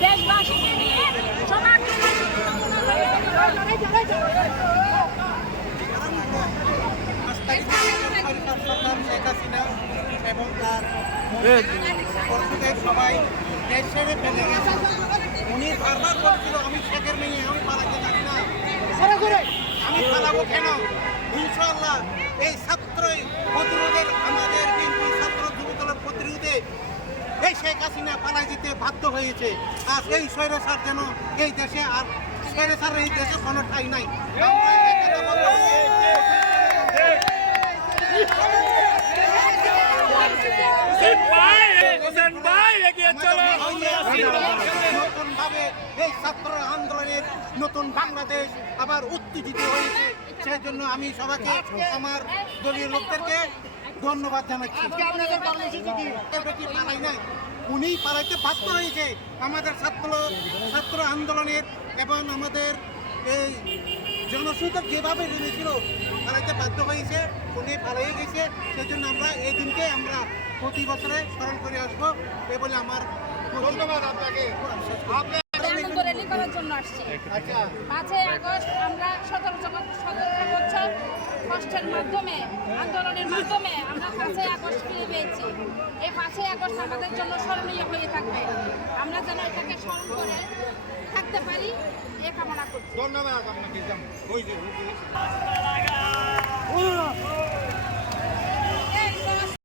দেশবাসীকে সবাই দেশ ছেড়ে ফেলে গেছে উনি বারবার অমিত শেখের মেয়ে আমি পালাতে না আমি পালাবো কেন? ইনশাল্লাহ এই ছাত্রই শেখ হাসিনা পালাই যেতে বাধ্য হয়েছে। আর এই স্বৈরাচার যেন এই দেশে আর স্বৈরাচার এই দেশে কোনো ঠাই নাই। নতুন ভাবে এই ছাত্র আন্দোলনের নতুন বাংলাদেশ আবার উত্তেজিত হয়েছে। সেই জন্য আমি সবাইকে আমার দলীয় লোকদেরকে ধন্যবাদ জানাচ্ছি। এর পালাই নাই। উনি পালাইতে বাধ্য হয়েছে আমাদের ছাত্র ছাত্র আন্দোলনের এবং আমাদের এই জনসংখ্যা যেভাবে নেমেছিল পালাইতে বাধ্য হয়েছে উনি পালাই গেছে। সেই জন্য আমরা এই দিনকে আমরা প্রতি বছরে স্মরণ করে আসব। এ বলে আমার ধন্যবাদ আপনাকে। আনন্দ র্যালি করার জন্য আসছি। আচ্ছা। পাঁচই আগস্ট আমরা সতেরো সতেরো বছর কষ্টের মাধ্যমে, আন্দোলনের মাধ্যমে আমরা পাঁচই আগস্ট ফিরে পেয়েছি। এই পাঁচই আগস্ট আমাদের জন্য স্মরণীয় হয়ে থাকবে। আমরা যেন এটাকে স্মরণ করে থাকতে পারি, এ কামনা করছি। ধন্যবাদ আপনাকে